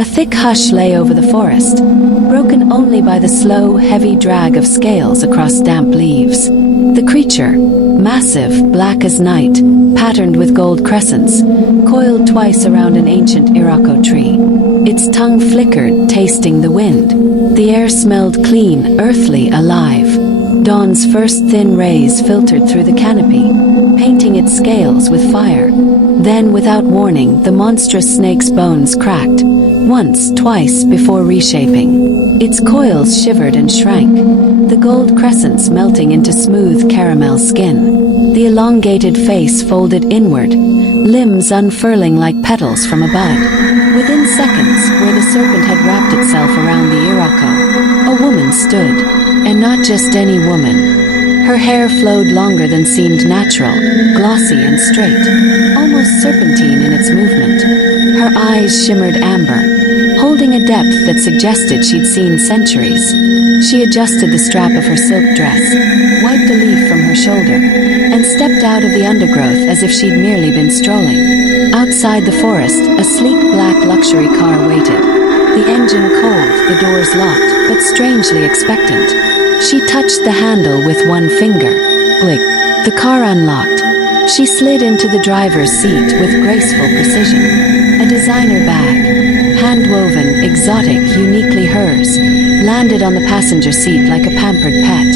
A thick hush lay over the forest, broken only by the slow, heavy drag of scales across damp leaves. The creature, massive, black as night, patterned with gold crescents, coiled twice around an ancient iroko tree. Its tongue flickered, tasting the wind. The air smelled clean, earthly, alive. Dawn's first thin rays filtered through the canopy, painting its scales with fire. Then, without warning, the monstrous snake's bones cracked, once, twice, before reshaping. Its coils shivered and shrank, the gold crescents melting into smooth caramel skin. The elongated face folded inward, limbs unfurling like petals from a bud. Within seconds, where the serpent had wrapped itself around the iroko, a woman stood, and not just any woman. Her hair flowed longer than seemed natural, glossy and straight, almost serpentine in its movement. Her eyes shimmered amber, holding a depth that suggested she'd seen centuries. She adjusted the strap of her silk dress, wiped a leaf from her shoulder, and stepped out of the undergrowth as if she'd merely been strolling. Outside the forest, a sleek black luxury car waited. The engine cold, the doors locked, but strangely expectant. She touched the handle with one finger. Blick. The car unlocked. She slid into the driver's seat with graceful precision. A designer bag, hand-woven, exotic, uniquely hers, landed on the passenger seat like a pampered pet.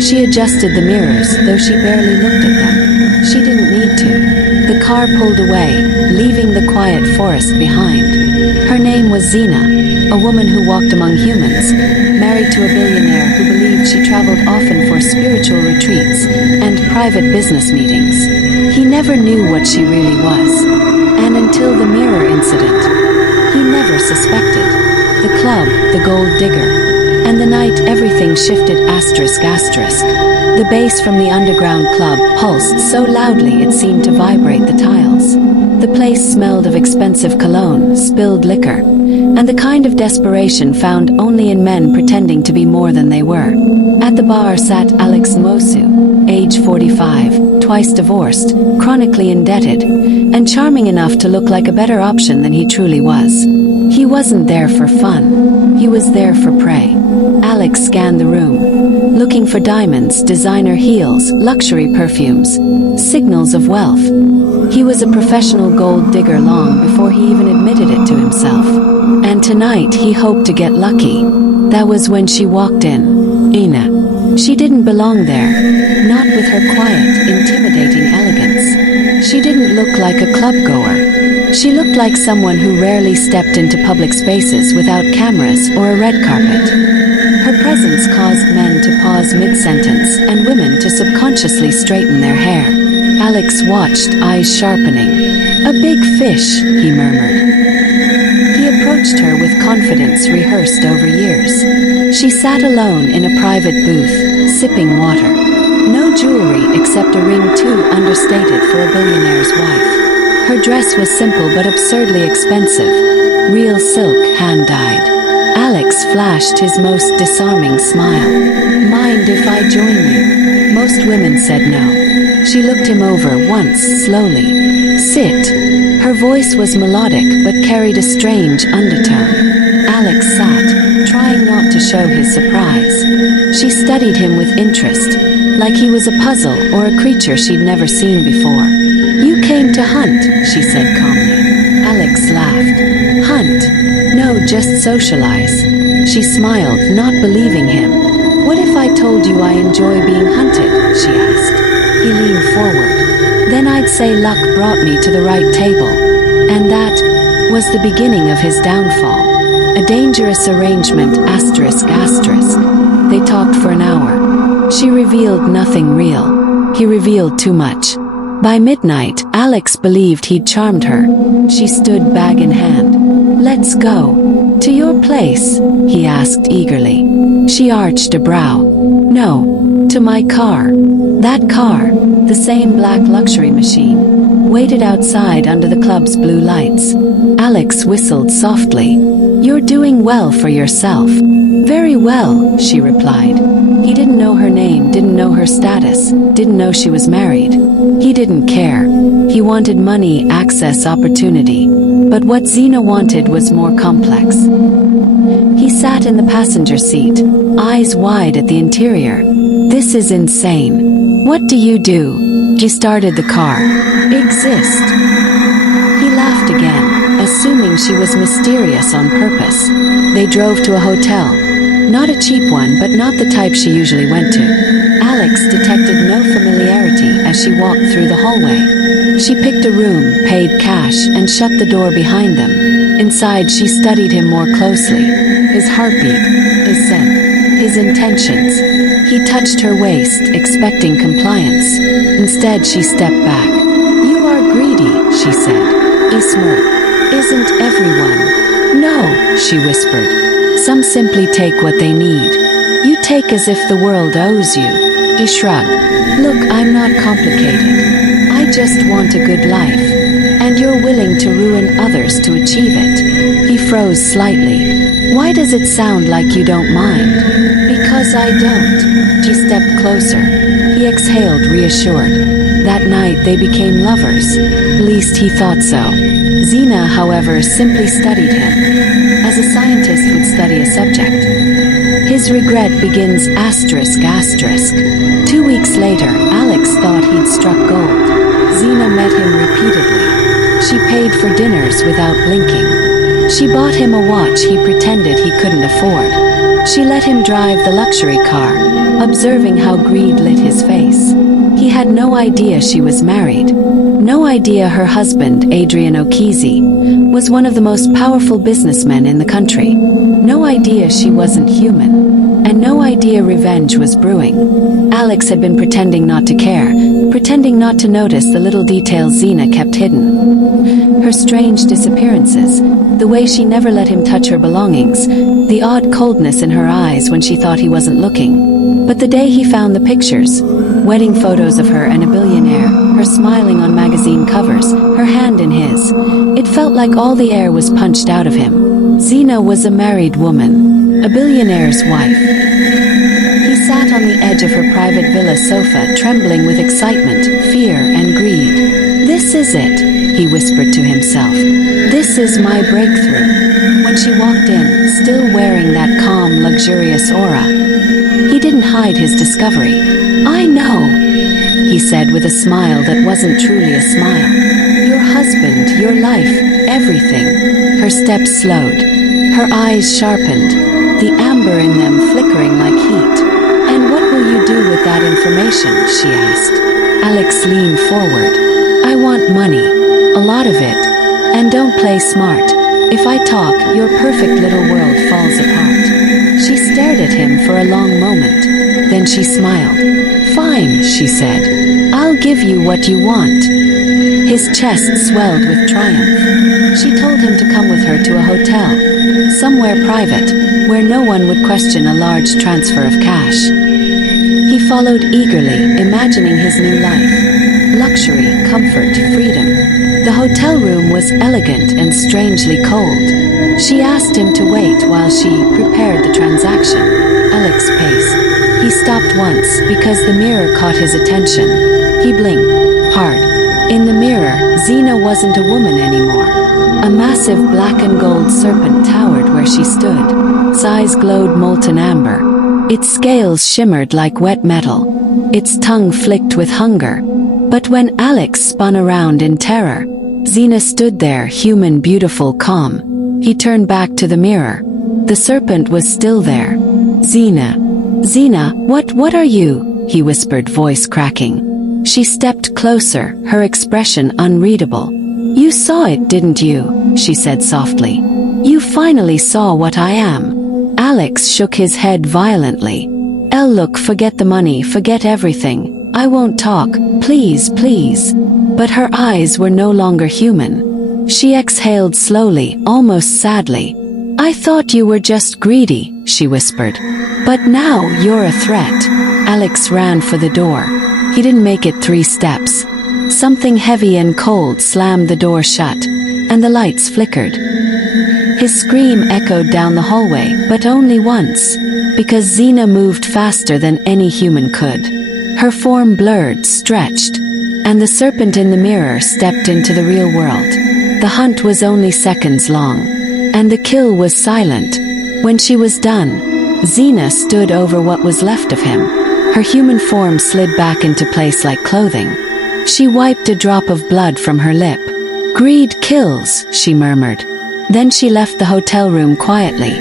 She adjusted the mirrors, though she barely looked at them. She didn't need to. The car pulled away, leaving the quiet forest behind. Her name was Zina, a woman who walked among humans, married to a billionaire who believed she traveled often for spiritual retreats and private business meetings. He never knew what she really was, and until the mirror incident, he never suspected. The club, the gold digger, and the night everything shifted asterisk. The bass from the underground club pulsed so loudly it seemed to vibrate the tiles. The place smelled of expensive cologne, spilled liquor, and the kind of desperation found only in men pretending to be more than they were. At the bar sat Alex Nwosu, age 45, twice divorced, chronically indebted, and charming enough to look like a better option than he truly was. He wasn't there for fun. He was there for prey. Alex scanned the room, looking for diamonds, designer heels, luxury perfumes, signals of wealth. He was a professional gold digger long before he even admitted it to himself. And tonight he hoped to get lucky. That was when she walked in. Zina. She didn't belong there, not with her quiet, intimidating elegance. She didn't look like a club-goer. She looked like someone who rarely stepped into public spaces without cameras or a red carpet. Her presence caused men to pause mid-sentence and women to subconsciously straighten their hair. Alex watched, eyes sharpening. "A big fish," he murmured. He approached her with confidence rehearsed over years. She sat alone in a private booth, sipping water. No jewelry except a ring too understated for a billionaire's wife. Her dress was simple but absurdly expensive. Real silk, hand-dyed. Alex flashed his most disarming smile. "Mind if I join you?" Most women said no. She looked him over once, slowly. "Sit." Her voice was melodic but carried a strange undertone. Alex sat, trying not to show his surprise. She studied him with interest, like he was a puzzle or a creature she'd never seen before. "You came to hunt," she said calmly. Alex laughed. "Hunt? No, just socialize." She smiled, not believing him. "What if I told you I enjoy being hunted?" she asked. He leaned forward. "Then I'd say luck brought me to the right table." And that was the beginning of his downfall. A dangerous arrangement, asterisk. They talked for an hour. She revealed nothing real. He revealed too much. By midnight, Alex believed he'd charmed her. She stood bag in hand. "Let's go." "To your place?" he asked eagerly. She arched a brow. "No, to my car." That car, the same black luxury machine. waited outside under the club's blue lights. Alex whistled softly. "You're doing well for yourself." "Very well," she replied. He didn't know her name, didn't know her status, didn't know she was married. He didn't care. He wanted money, access, opportunity. But what Zina wanted was more complex. He sat in the passenger seat, eyes wide at the interior. "This is insane. What do you do?" He started the car. "Exist." He laughed again, assuming she was mysterious on purpose. They drove to a hotel. Not a cheap one, but not the type she usually went to. Alex detected no familiarity as she walked through the hallway. She picked a room, paid cash, and shut the door behind them. Inside, she studied him more closely. His heartbeat, his scent, his intentions. He touched her waist, expecting compliance. Instead, she stepped back. "You are greedy," she said. He smirked. "Isn't everyone?" "No," she whispered. "Some simply take what they need. You take as if the world owes you." He shrugged. "Look, I'm not complicated. I just want a good life. And you're willing to ruin others to achieve it." He froze slightly. "Why does it sound like you don't mind?" "Because I don't." She stepped closer. He exhaled, reassured. That night they became lovers. At least he thought so. Zina, however, simply studied him, as a scientist would study a subject. His regret begins ***. 2 weeks later, Alex thought he'd struck gold. Zina met him repeatedly. She paid for dinners without blinking. She bought him a watch he pretended he couldn't afford. She let him drive the luxury car, observing how greed lit his face. He had no idea she was married. No idea her husband, Adrian O'Keezy, was one of the most powerful businessmen in the country. No idea she wasn't human. And no idea revenge was brewing. Alex had been pretending not to care, pretending not to notice the little details Zina kept hidden. Her strange disappearances, the way she never let him touch her belongings, the odd coldness in her eyes when she thought he wasn't looking. But the day he found the pictures, wedding photos of her and a billionaire, her smiling on magazine covers, her hand in his, it felt like all the air was punched out of him. Zina was a married woman, a billionaire's wife. He sat on the edge of her private villa sofa, trembling with excitement, fear, and greed. "This is it," he whispered to himself. "This is my breakthrough." When she walked in, still wearing that calm, luxurious aura, he didn't hide his discovery. "I know," he said with a smile that wasn't truly a smile. "Your husband, your life, everything." Her steps slowed. Her eyes sharpened, the amber in them flickering like heat. "And what will you do with that information?" she asked. Alex leaned forward. "I want money. A lot of it. And don't play smart. If I talk, your perfect little world falls apart." She stared at him for a long moment. Then she smiled. "Fine," she said. "I'll give you what you want." His chest swelled with triumph. She told him to come with her to a hotel, somewhere private, where no one would question a large transfer of cash. He followed eagerly, imagining his new life. Luxury, comfort, freedom. The hotel room was elegant and strangely cold. She asked him to wait while she prepared the transaction. Alex paced. He stopped once because the mirror caught his attention. He blinked hard. In the mirror, Zina wasn't a woman anymore. A massive black and gold serpent towered where she stood. Its eyes glowed molten amber. Its scales shimmered like wet metal. Its tongue flicked with hunger. But when Alex spun around in terror, Zina stood there, human, beautiful, calm. He turned back to the mirror. The serpent was still there. "Zina. Zina, what are you?" he whispered, voice cracking. She stepped closer, her expression unreadable. "You saw it, didn't you?" she said softly. "You finally saw what I am." Alex shook his head violently. "Look, forget the money, forget everything. I won't talk, please, please." But her eyes were no longer human. She exhaled slowly, almost sadly. "I thought you were just greedy," she whispered. "But now you're a threat." Alex ran for the door. He didn't make it 3 steps. Something heavy and cold slammed the door shut, and the lights flickered. His scream echoed down the hallway, but only once, because Zina moved faster than any human could. Her form blurred, stretched, and the serpent in the mirror stepped into the real world. The hunt was only seconds long, and the kill was silent. When she was done, Zina stood over what was left of him. Her human form slid back into place like clothing. She wiped a drop of blood from her lip. "Greed kills," she murmured. Then she left the hotel room quietly,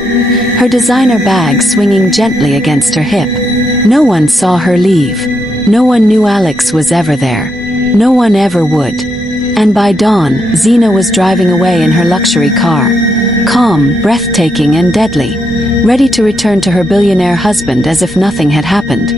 her designer bag swinging gently against her hip. No one saw her leave. No one knew Alex was ever there. No one ever would. And by dawn, Zina was driving away in her luxury car. Calm, breathtaking, and deadly, ready to return to her billionaire husband as if nothing had happened.